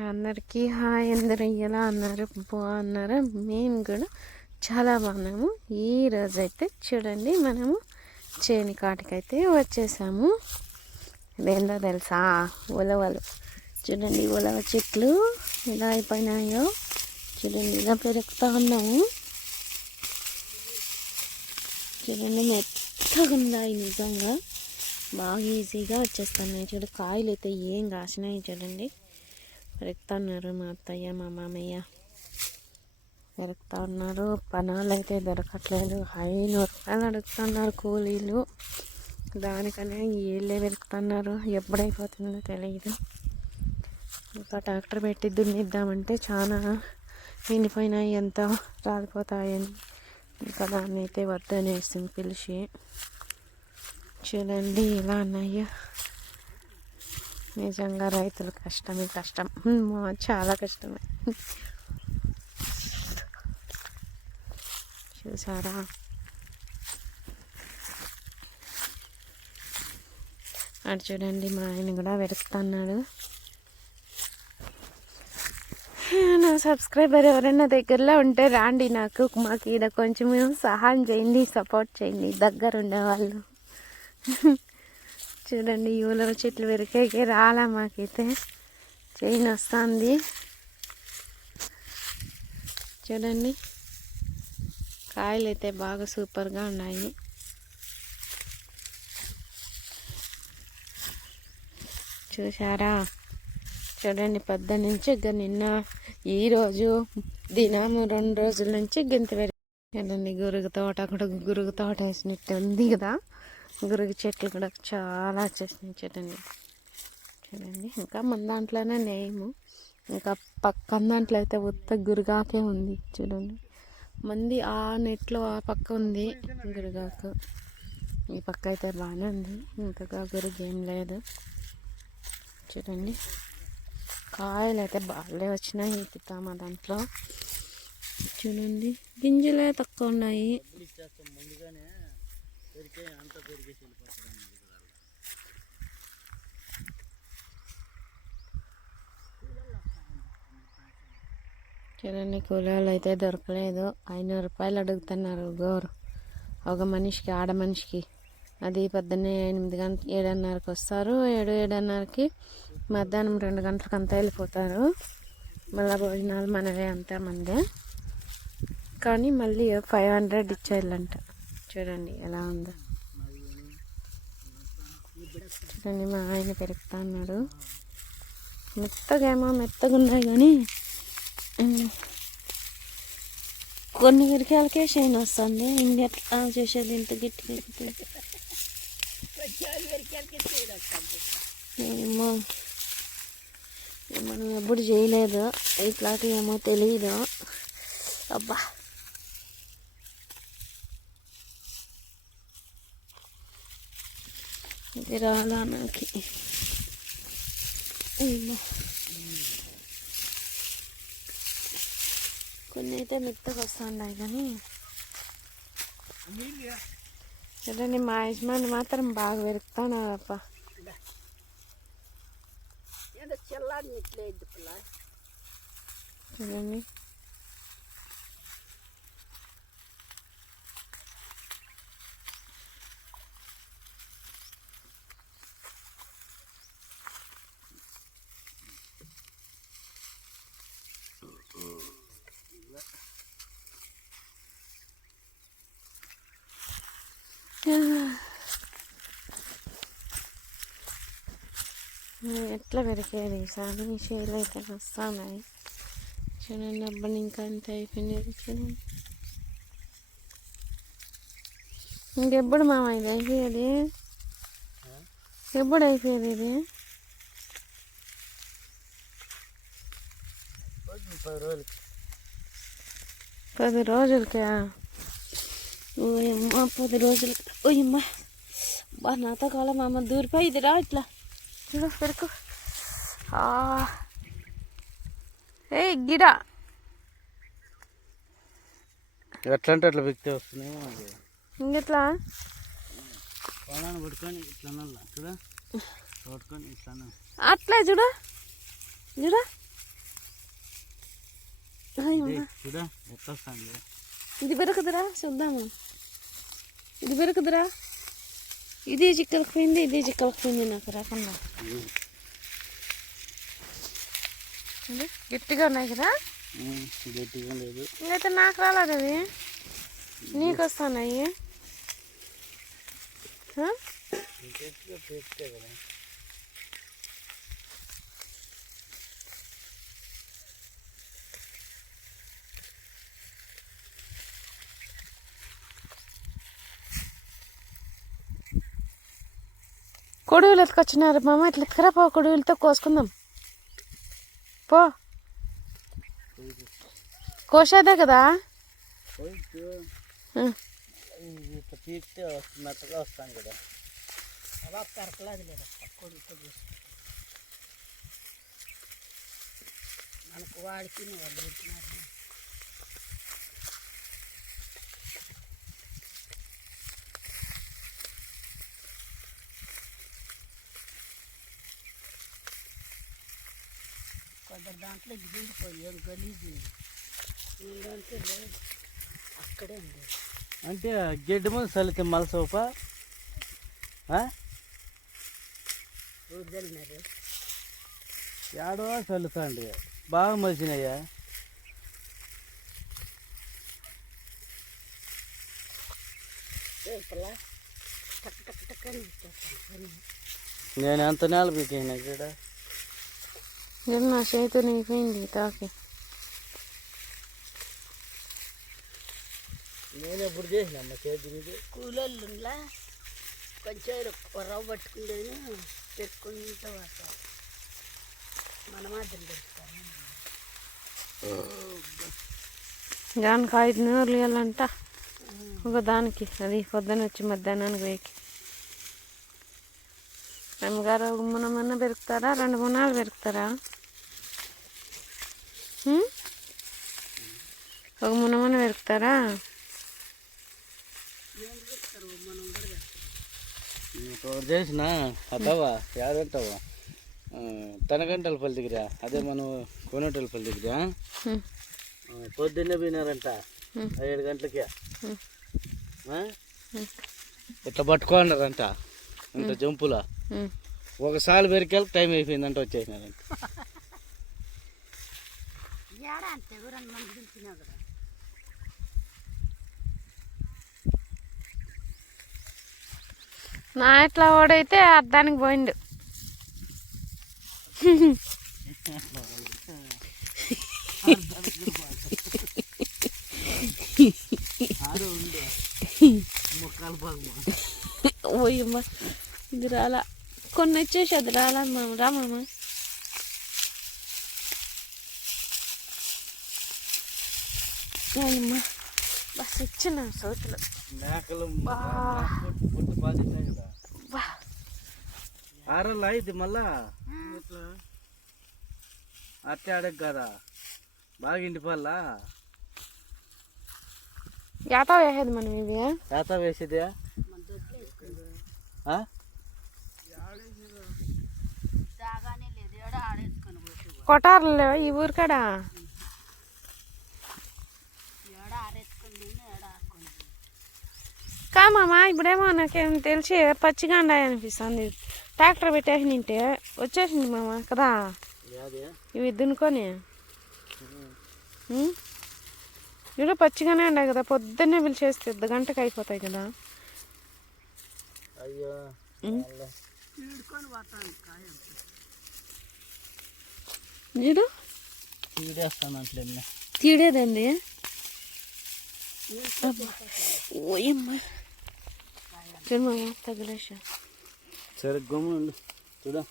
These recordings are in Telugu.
అందరికీ హాయ్. అందరూ ఎలా అన్నారు? బాగున్నారా? మేము కూడా చాలా బాగున్నాము. ఈరోజైతే చూడండి, మనము చేని కాటికైతే వచ్చేసాము. ఇదేంటో తెలుసా? ఉలవలు. చూడండి, ఉలవ చెట్లు ఎలా అయిపోయినాయో చూడండి, ఇలా పెరుగుతూ ఉన్నాము. చూడండి, మెత్తగా ఉన్నాయి, నిజంగా బాగా ఈజీగా వచ్చేస్తున్నాయి. చూడు, కాయలు అయితే ఏం కాసినాయి చూడండి. పెరుగుతున్నారు మా అత్తయ్య మా మామయ్య, పెరుగుతూ ఉన్నారు. పనాలు అయితే దొరకట్లేదు. 500 రూపాయలు అడుగుతున్నారు కూలీలు. దానికనే వీళ్ళే పెరుగుతున్నారు. ఎప్పుడైపోతుందో తెలియదు. ఇంకా ట్రాక్టర్ పెట్టి దున్నిద్దామంటే చాలా ఎండిపోయినాయి, ఎంత రాలిపోతాయని ఇంకా దాన్ని అయితే వద్దనేసి పిలిచి. చూడండి ఇలా ఉన్నాయో. నిజంగా రైతుల కష్టమే కష్టం, చాలా కష్టమే. చూసారా? అటు చూడండి, మా ఆయన కూడా వెతుకుతున్నాడు. నా సబ్స్క్రైబర్ ఎవరైనా దగ్గరలో ఉంటే రాండి, మాకు ఈడ కొంచెం సహాయం చేయండి, సపోర్ట్ చేయండి, దగ్గర ఉండేవాళ్ళు. చూడండి, ఈ ఉలవ చెట్లు వెరికేకి రాలా, మాకైతే చైన్ వస్తుంది. చూడండి, కాయలు అయితే బాగా సూపర్గా ఉన్నాయి. చూసారా? చూడండి, పొద్దున్నుంచి నిన్న ఈరోజు దినము 2 రోజుల నుంచి గింత చూడండి, గురుగు తోట కూడా గురుగు తోట వేసినట్టు ఉంది కదా. గురుగు చెట్లు కూడా చాలా వచ్చేసినాయి. చూడండి చూడండి, ఇంకా మన దాంట్లోనే నేము, ఇంకా పక్కన దాంట్లో అయితే ఉత్త గురుగాకే ఉంది. చూడండి, మంది ఆ నెట్లో ఆ పక్క ఉంది గురుగాకు, ఈ పక్క అయితే బాగానే ఉంది, ఇంతగా గురుగు ఏం లేదు. చూడండి, కాయలు అయితే బాగాలే వచ్చినాయి. మా దాంట్లో చూడండి, గింజలే తక్కువ ఉన్నాయి. చూడండి, కూలీలు అయితే దొరకలేదు. 500 రూపాయలు అడుగుతున్నారు ఒక మనిషికి, ఆడ మనిషికి. అది పొద్దున్నే 7:30కి వస్తారు, 7:30కి మధ్యాహ్నం 2 గంటలకు అంతా వెళ్ళిపోతారు. మళ్ళీ భోజనాలు మనవే, అంతా మందే. కానీ మళ్ళీ 500 ఇచ్చేయాలంట. చూడండి ఎలా ఉందో. చూడండి, మా ఆయన పెరుగుతా అన్నాడు. మెత్తగా ఉన్నాయి, కానీ కొన్ని విరికాయలకే షైన్ వస్తుంది. ఇంకెట్లా చేసేది ఇంత గట్టిగా? మనం ఎప్పుడు చేయలేదు ఇట్లాంటివి, ఏమో తెలియదు. అబ్బా, ఇది రాలా నాకు. కొన్ని అయితే మెత్తగా వస్తున్నాయి, కానీ చూడండి, మా యజమాని మాత్రం బాగా పెరుగుతున్నారప్ప. చూడండి, ఎట్లా పెరిగేది ఈసారి షేలు అయితే వస్తున్నాయి. చూడండి, అబ్బని ఇంకా అంత అయిపోయింది. చూడండి, ఇంకెప్పుడు మామ ఇది అయిపోయేది? ఎప్పుడు అయిపోయేది ఇది? 10 రోజులకా? ఓయమ్మ, 10 రోజులు. ఓయమ్మ, బా నాతో కాలం మా అమ్మ దూరిపోయింది. రా ఇట్లా చూడ పెరుకు. ఏ గిడ ఎట్లా అంటే అట్లా వ్యక్తి వస్తున్నాయి. ఇంకెట్లా పట్టుకొని ఇట్లా చూడ పట్టుకొని ఇట్లా అట్లే చూడ చూడ చూడా ఎట్లా వస్తుంది. ఇది పెరగదురా, చూద్దాము. ఇది పెరగదురా, ఇది చిక్కలకు పోయింది, ఇది చిక్కలకు పోయింది. నాకు రాకుండా గట్టిగా ఉన్నాయి కదా. గట్టిగా లేదు. ఇంకైతే నాకు రాలేదు అవి, నీకు వస్తున్నాయి. కొడువులు ఎత్తుకొచ్చినారు మామ, ఇట్లా ఎత్తుకురా పో, కొడువులతో కోసుకుందాం పో. కోసేదే కదా. తీస్తే మెత్తగా వస్తాను కదా. అలా పెరకలేదు లేదా కొడుకు మనకు వాడికి వాళ్ళు కొందరు దాంట్లో దిగిపోయాం గలీజు దాంట్లో లేదు, అక్కడే ఉంది. అంటే గడ్డి ముందు చల్లితే మలసోప ఊరిదన్నారు ఏడో చల్లుతాండి, బాగా మలిసినాయా. టక్ టక్ టక్ అని ఇచ్చేస్తాను. నేను ఎంత నేల పీకైనా ఇక్కడ నా చేతి నీపోయింది తాకి. నేను ఎప్పుడు చేసిన అమ్మ చేతి కూలోళ్ళులా కొంచెం రవ్వ పట్టుకుండేది పెట్టుకుంటూ వస్తాం. మన మాత్రం పెడతాను. దానికి 5 నూరులు ఇవ్వాలంట ఒక దానికి. అది పొద్దున వచ్చి మధ్యాహ్నానికి వేకి. అమ్మగారు ఒక మునమన్న పెరుగుతారా, 2 మునాలు పెరుగుతారా? ఒక మునమన్న పెరుగుతారా? చేసిన అతావా యాదంటావా తనగంటలపల్లి దగ్గర, అదే మనం కోనటలపల్లి దగ్గర పొద్దున్నే పోయినారంట 7 గంటలకే. ఇట్లా పట్టుకోన్నారంట ఇంత జంపులా. ఒకసారి పెరికేళ్ళకి టైం అయిపోయిందంట, వచ్చేసినారంట. నా ఇట్లా ఓడైతే అర్థానికి పోయిండు. ఓయమ్మ, ఇది రాలా, కొన్ని వచ్చేసి అది రాలా మామ. రామమ్మ అయ్యమ్మ, బస్ వచ్చిన సోతులు మేకలు ఆరల్లా ఇది మళ్ళా అట్టే అడగ కదా, బాగా ఇంటిపల్లా యాత వేసేది మనం. ఇవి యాత వేసేదే కొటారులు లేవా ఈ ఊరికాడ? కామమ్మా, ఇప్పుడేమో నాకేం తెలిసి పచ్చిగా ఉండాయి అనిపిస్తుంది. ట్రాక్టర్ పెట్టేసి నింటే వచ్చేసింది మామ కదా ఇవి దున్నుకొని. ఇప్పుడు పచ్చిగానే ఉండాయి కదా, పొద్దున్నే పిలిచేస్తే 1 గంటకి అయిపోతాయి కదా. చూడు తీడేదండి. ఓయమ్మ చూడు మామ, తగిలేసా. సరే గమ్ముండు చూడా.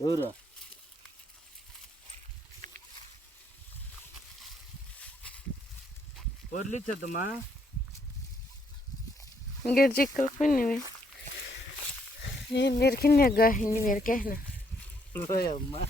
ఎవరు వదిలిచ్చేద్దామా? ఇంకేడు చిక్కలు పోయినవి నేను మెరికింది అగ్గ, ఇన్ని మెరికేసిన. అమ్మా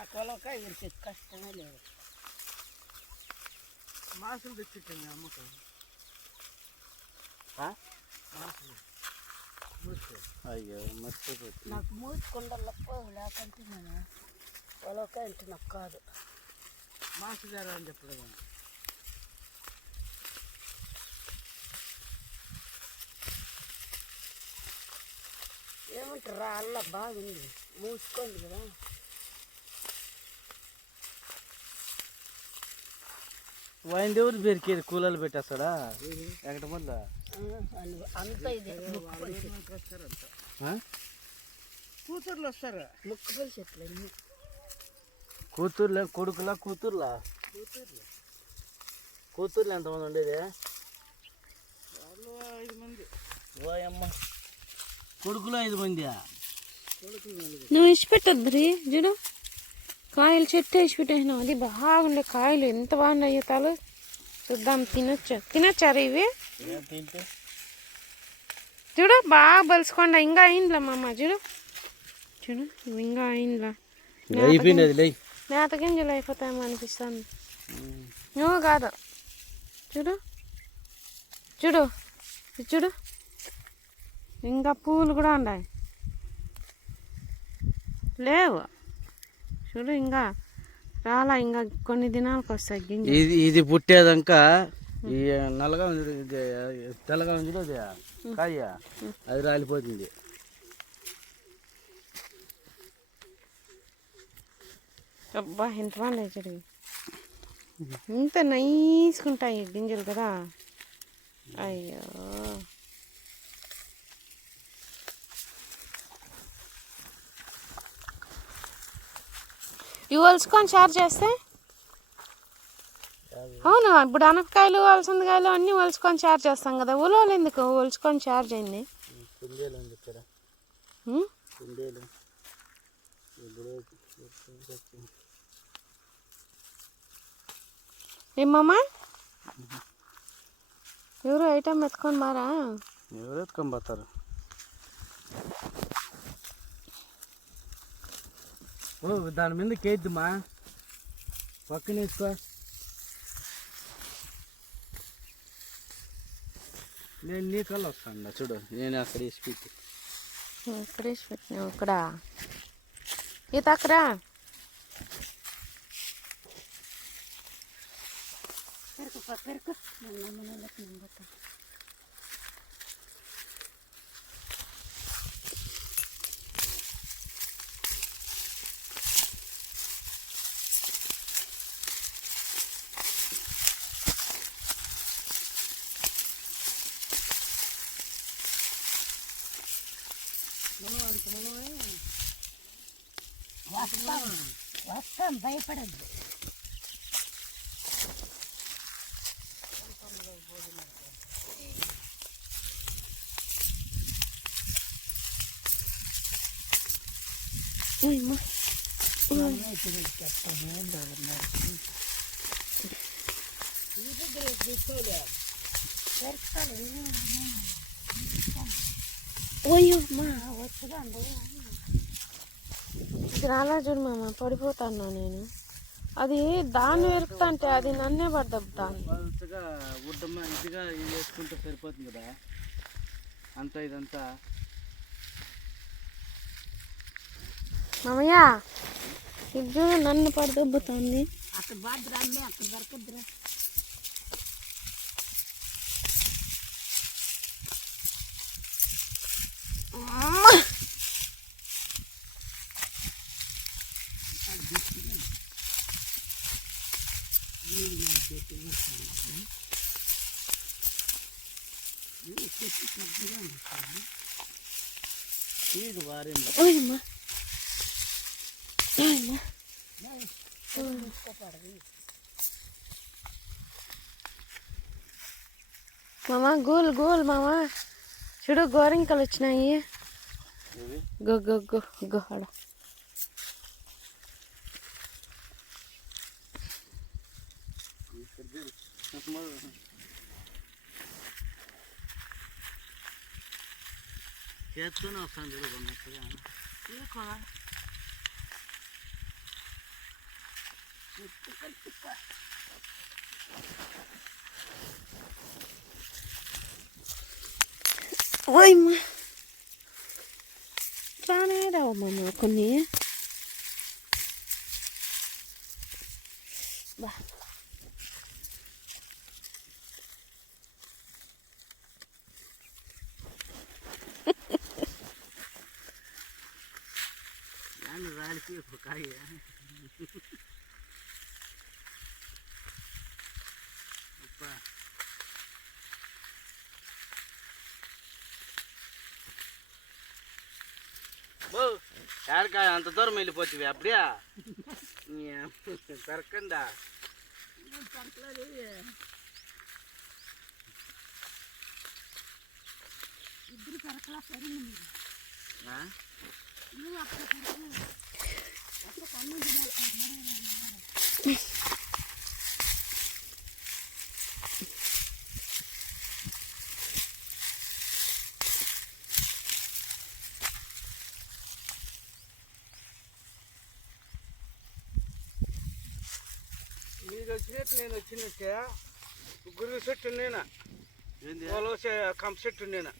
నాకు పొలంకాయ వీరికి కష్టమే లేదు. మాసులు తెచ్చుకోండి అమ్మకం. అయ్యో మర్చిపోతుంది. నాకు మూసుకుండలప్ప లేకంటే నేను పొలంకాయ అంటే నాకు కాదు. మాసు జారా అని చెప్పలేదు. ఏమంటారా అల్ల బాగుంది మూసుకోండి కదా. వాయిన్ దేవుడు పేరుకి కూలర్లు పెట్టేస్తాడా ఎక్కడ మొదల అంత ఇది కూతుర్లు వస్తారా? ముక్కుపల్లి చెట్లు అన్నీ కూతుర్లే కొడుకులా కూతుర్లా? కూతుర్లు ఎంతమంది ఉండేది? 5 మంది. ఓయమ్మ కొడుకులు 5 మంది. నువ్వు ఇచ్చిపెట్టద్దు బ్రీ చూడు కాయలు చెట్టు ఇచ్చిపెట్టేసినావు. అది బాగుండే కాయలు ఎంత బాగున్నాయి ఈతలు. చూద్దాం తినొచ్చారు ఇవి. తింటే చూడు బాగా బలుసుకోండి. ఇంకా అయిందిలా మా అమ్మ చూడు చూడు ఇంకా అయిందిలా. అయిపోయింది. మేత గింజలు అయిపోతాయేమో అనిపిస్తుంది. నువ్వు కాదు చూడు చూడు చూడు ఇంకా పూలు కూడా ఉన్నాయి లేవు చూడు. ఇంకా రాలా ఇంకా కొన్ని దినాలకు వస్తాయి గింజలు. ఇది పుట్టేదాకా ఈ నల్లగా ఉంది తెల్లగా ఉంది అది కాయ అది రాలిపోతుంది. అబ్బా ఎంత బాగున్నాయి చూడు. ఇంత నైస్కుంటాయి గింజలు కదా. అయ్యో ఇవి వలుసుకొని చారు చేస్తే అవును. ఇప్పుడు అనపకాయలు అలసందకాయలు అన్నీ వలుసుకొని చారు చేస్తాం కదా. ఉలవలు ఎందుకు వలుసుకొని చారు చేయండి. ఏమమ్మా ఎవరు ఐటమ్ ఎత్తుకొని మారా? ఎవరు ఎత్తుకొని పోతారు? దాని మీద కేద్దుమా పక్కన వేసుకో. నేను నీ కళ్ళు వస్తాను చూడు. నేను అక్కడ వేసి పెట్టి ఇక్కడ వేసి పెట్టినావు. ఇక్కడ ఈ తక్కరా పెరుకు వస్తాం భయపడద్దు. ఇది రాలా చూడు మామ పడిపోతాను నేను. అది దాన్ని వెరుకుతా అంటే అది నన్నే పడ్డబ్బుతాను. ఉడ్డమ్మ ఇదిగా ఇది వేసుకుంటే సరిపోతుంది కదా. అంతా ఇదంతా మామయ్య ఇది చూడు నన్ను పడదబ్బుతుంది. అక్కడ బాద్రా అమ్మే అక్కడ దొరకద్దురా. ఇది వారిందా మామ గోల్ గోల్ మామ చూడు గోరింకలు వచ్చినాయి. గో గో గో గో ఆడ చేస్తూనే వస్తాను చూడు. ఓయమ్మా రానే రావమ్మా కొన్ని బా రాలికి కాయ యాడకాయ అంత దూరం వెళ్ళిపోతుంది అప్పుడే పెరకండా ఇద్దరు పెరకలా పెరిగింది మీరు వచ్చినట్టు నేను వచ్చినట్టే గురుగు చెట్టు నేనా కంప చెట్టు నేనా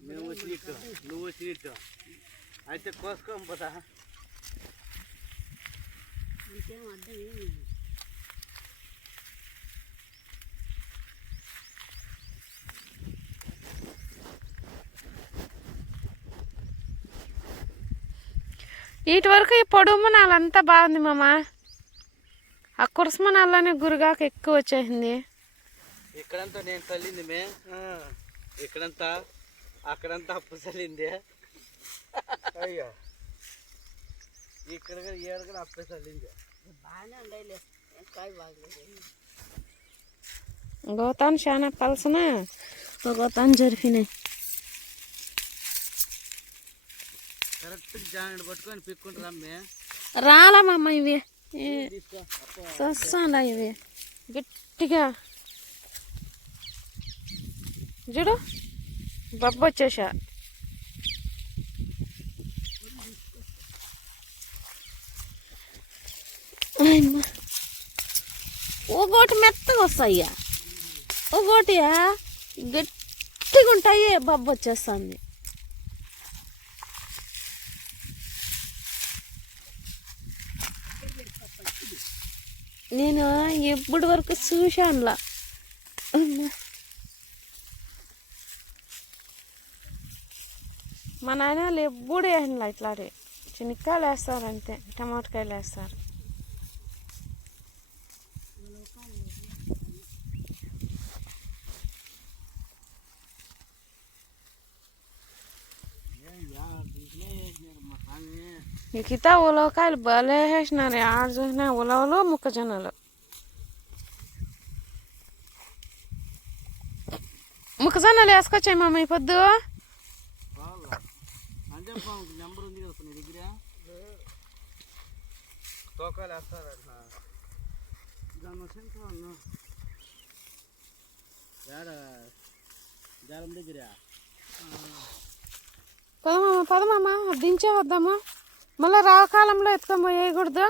మేము వచ్చినట్టు నువ్వు వచ్చినట్టు అయితే కోసుకోం పోతా ఇంకేం అర్థం ఏమి ఇటు వరకు ఈ పొడుగు మనాలంతా బాగుంది మామ ఆ కురసమనాల్లోనే గురుగాకు ఎక్కువ వచ్చేసింది ఇక్కడంతా నేను చల్లింది మే ఇక్కడంతా అక్కడంతా అప్పు చల్లింది అయ్యా ఇక్కడ ఏడగా అప్పే చల్లింది బాగానే ఉండేలే కాయ బాగలేదు గోతాను చాలా పలసన గోతాను జరిపినాయి కరెక్ట్ జాయింట్ పట్టుకొని పిక్కుంటారు అమ్మే రాలమ్మా ఇవి సస్సండా ఇవి గట్టిగా చూడు బొబ్బ వచ్చేసా ఒకటి మెత్తగా వస్తాయ్యా ఒకటి గట్టిగా ఉంటాయి బొబ్బ వచ్చేస్తుంది నేను ఎప్పటి వరకు చూశానులా మా నాయన వాళ్ళు ఎప్పుడు వేసినలా ఇట్లాంటి చిన్నకాయలు వేస్తారు అంతే టమాటకాయలు వేస్తారు మిగతా ఉలవకాయలు భలే వేసినారు ఆడ చూసినా ఉలవలు మొక్కజొన్నలు మొక్కజొన్నలు వేసుకొచ్చాయి మమ్మీ పొద్దు నెంబర్ ఉంది కదా నీ దగ్గర తోకాలు వేస్తారట ఏడ జాలం దగ్గర పదమమ్మ దించే వద్దాము మళ్ళీ రావకాలంలో ఎత్తుకొని పోయేయకూడదు